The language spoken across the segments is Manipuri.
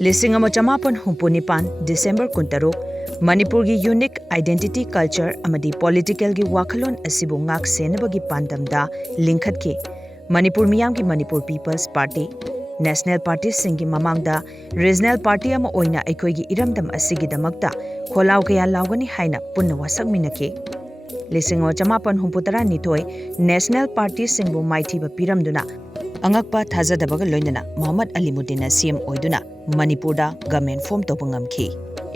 1974 December 16 Manipurgi unique identity culture amadi political gi wakhalon asibu ngak senabagi pandamda linkhatke Manipur miyam gi Manipur People's Party National Party singi mamangda regional party ama oina aikoi gi iramdam asigi damakta kholaw kaya lawgani haina punna wasak minake Lisingo chamapan humputara nitoi National Party singbu maithiba piramduna angakpa thajadabaga loinana Muhammad Alimuddin CM oiduna Manipurda government form topangamki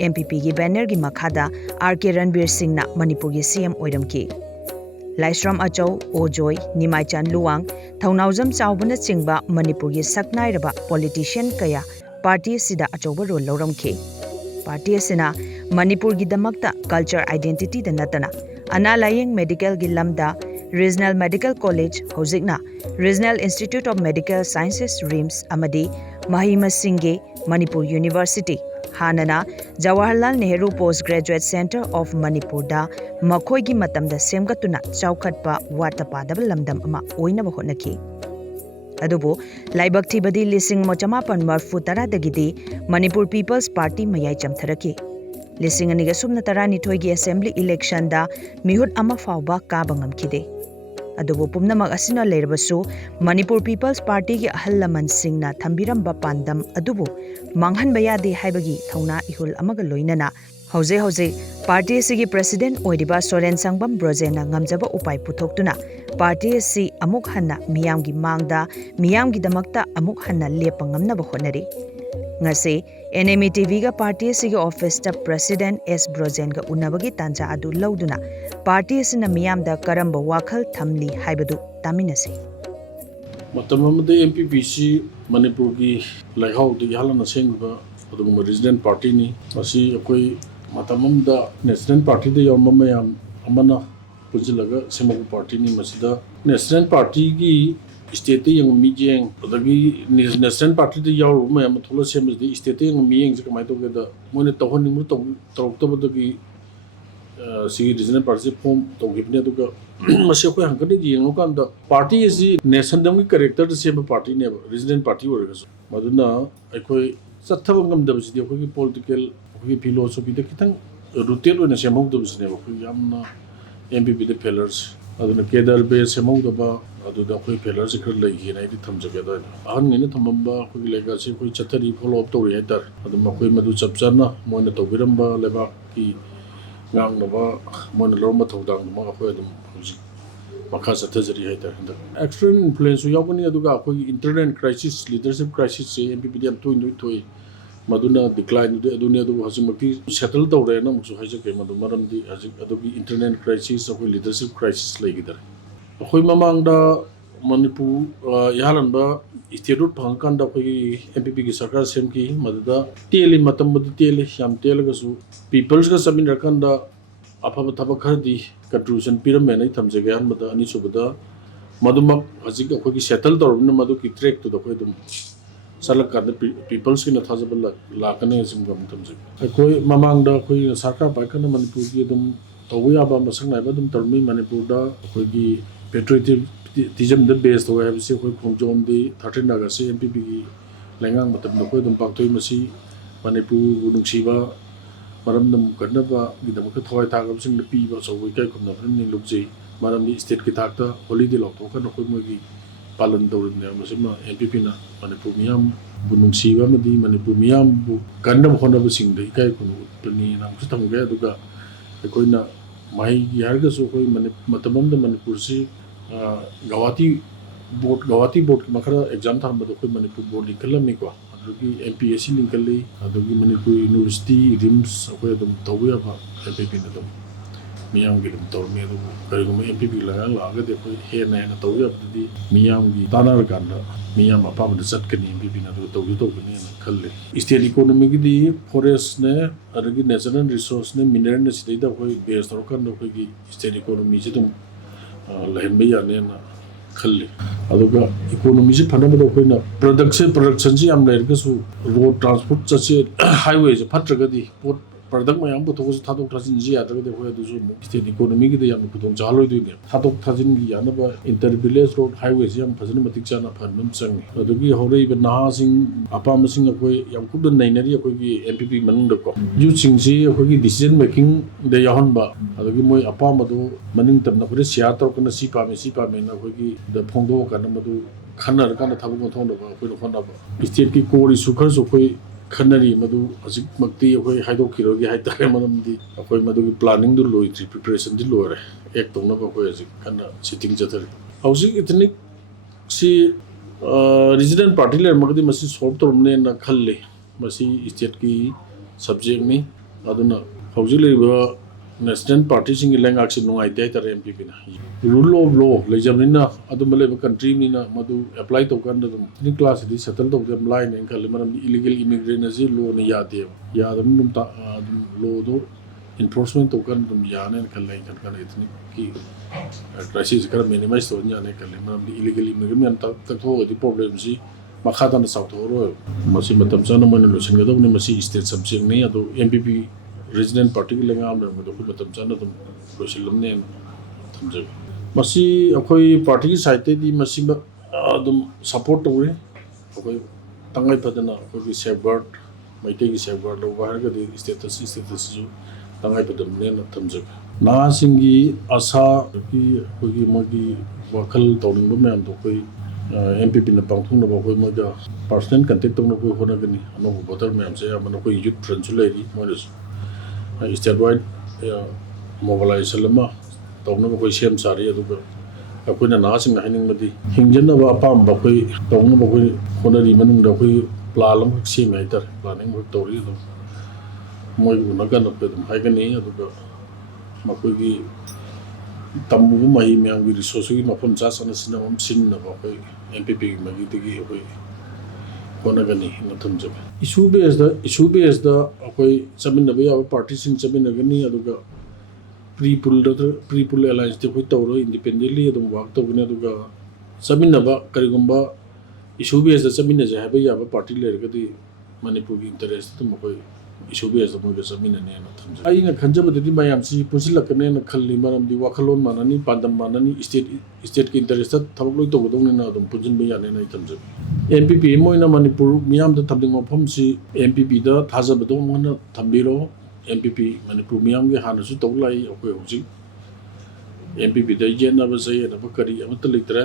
MPP gi banner gi makhada RK Ranbir Singh na Manipur gi CM oiramki Laisram Achau Ojoy Nimaichan Luwang Thaunaujam Chaubana chingba Manipur gi saknairaba politician kaya party sida achauba role lauramki party sina Manipur gi damakta culture identity da natana Analaying Medical gi lamda Regional Medical College hojikna Regional Institute of Medical Sciences RIMS amadi Mahima Singhe Manipur University Hanana Jawaharlal Nehru Postgraduate Center of Manipur da makhoi gi matamda semgatuna chaukhatpa watapadaba lamdam ama oinaba hotnaki adubu laibak thibadi lising mochamapan marfu taradagidi Manipur People's Party mayai chamtharaki lising aniga sumna tarani thoigi assembly election da mihut ama fawba kaba ngamkhide adubu pumnamak asina leirabasu Manipur People's Party gi ahallaman singna thambiramba pandam adubu manghanba yade haibagi thauna ihul amaga loinana hauze party sigi president oidiba Soren Sangbam BROJEN na ngamjaba upai puthoktuna party si amuk hanna miyamgi mangda miyamgi damakta amuk hanna lepa ngamnaba honari ngase NME TV ga party sigi office ta president S BROJEN ga unabagi tanja adu lauduna party sina miyamda karamba wakhal thamli haibadu taminase matamamde MPPC Manipur gi laihau de halana sengba adum resident party ni asi akoi matamamda national party de yommayam amana pujilaga semagu party ni masida national party gi state yang mijeng adagi national party de yaw mayam thola semdi state yang miyeng je kamai to ge da mone tohoni mu to si regional party form to gibne to ga mase ko hankade ji ngo kan da party is nation dam ki character se party ne regional party or ga maduna aikoi sathaba ngam da bi ko ki political ko philosophy da kitang rooted one se mong da bi ne ko yamna MPP de pillars aduna kedar be se mong da ba adu da ko pillars kar lai hi nai di tham jaga da ahan ne thamamba ko lega se ko chathari follow up to ri dar adu ma ko madu chapchana mo ne to biramba leba ki ngang no ba mon lorma thodang ma ko adum makha sathajari hai ta external influence yawani aduga ko internal crisis leadership crisis se MPP diam to indui thoi maduna decline de dunia du hasimaki settle tawre na musu haje ke madu maram di adugi internal crisis ko leadership crisis legi dar khoi mamang da Manipur yalan ba institute phangkan da ko MPP gi sarkar sem ki maduda teli matam madu teli sham tel ga su peoples ga samin rakan da afaba thaba khadi contribution pyramid nai thamje ga han mada ani subada madumak hajik ko gi settle dor na madu ki track to da ko dum salak ka peoples ki na thajabal la kan sim ga thamje ko mamang da ko sarkar ba kan Manipur gi dum tawiya ba masang nai ba dum tarmi Manipur da ko gi patriotism the base to have se ko khongjom de 13 August MPP gi lengang matam no ko dum pak thoi masi Manipur bunungsi ba maram dum kanna ba gi dum ko thoi ta gam sing de pi ba so wi kai khum na ni lukje maram ni state ki thak ta holiday lok to kan ko mo gi palan do ne ma sim MPP na Manipur miyam bunungsi ba madi Manipur miyam bu kanna ba khona ba sing de kai ko to ni nam su thang ga du ga ko na mai gi har ga so ko matamam da Manipur si Gawati board ki makara exam thar mado ko Manipur board likala mi ko adugi MPSC linkali adugi Manipur University RIMS ko dum tawya ba MPP na dum miyam gi dum taw me do kari ko MPP la ga de ko he na tawya di miyam gi tanar kan da miyam apa ba sat kan MPP na do tawya to ne na khalle state economy gi di forest ne adugi natural resource ne mineral ne sidai da ko base tor kan ko gi state economy je dum lahembe ya ne na khalle aduga economy se phana ba ko na production ji am lair ga su road transport cha se highway je phatra ga di port product mayam puthok thadok thajin ji adagde hoi adusu state economy gi yam puthong jaloi duine thadok thajin gi yanaba inter village road highways yam phajana matik chana phanmam changi adugi horei be naha sing apam sing akoi yam kubda nainari akoi gi MPP manung ko yu sing ji akoi gi decision making de yahan ba adugi moi apam adu maning tamna kore share tor kana si pa me na akoi gi the phongdo kana madu khanar kana thabuk thong da akoi khona ba state ki kori sukhar so koi khanari madu ajik makti akoi haidok kirogi haitare madamdi akoi madu gi planning du loi tri preparation di loi re ek tongna ba akoi ajik kana sitting jathari housing ethnic si resident party le magdi masi solve torne na khalle masi state ki subject ni aduna housing le ba national party sing lang action nungai dai tar MPP na rule of law le jamina adum le country ni na madu apply to kan dum ni class di settle to dem line en kal maram illegal immigrant as law ni ya de ya dum dum ta law do enforcement to kan dum ya ne kal lai kan itni ki crisis kar minimize to nya ne kal maram illegal immigrant ta tho di problem si makha dan sa to ro masi matam sana man lo sing do ni masi state subject ni ado MPP resident party ki lenga am do ko matam sana dum lo silam ne thamje masi akoi party ki side di masi adum support to re akoi tangai padana akoi safeguard maite ki safeguard lo bahar ka di status ju tangai padam ne na thamje na singi asa ki akoi magi wakal tawning bo me am to koi MPP na pangthung na ba koi maga personal contact to no ko hona gani ano voter me am se amano koi youth friends leri moris state wide mobilization lama tawna ba koi sem sari adu akoi na sing na hining madi hingjana ba pam ba koi tawna ba koi hona ri manung da koi plalam sem ai tar planning work tori do moi una kan na pedum hai gani adu ba ma koi gi tamu mai myang gi resource gi mapam cha sana sina om sin na ba koi MPP ma gi tigi koi kona gani na thamje issue based da akoi chamin na ba party sing chamin na gani adu ga pre pull alliance de koi tawro independently adum work to gani adu ga chamin na ba kari gumba issue based da chamin na ja ba ya ba party le ga di manipur gi interest to koi issue based da mo ga chamin na ne na thamje ai na khanja ba di mayam si pusil ka ne na khalli maram di wakhalon manani pandam manani state ki interest thabuk loi to godong na adum punjin ba ya ne na thamje MPP moina manipur miyam da thamding mafam si MPP da thaja ba dong na thambiro MPP manipur miyam gi hana su to lai akoi hoji MPP da yena ba sai na ba kari amata litre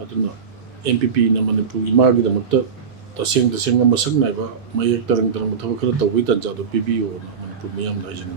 aduna MPP na manipur ima gi da mutta taseng masak nai ba mayek tarang thawak khara tawui tan ja do PBO na manipur miyam na jin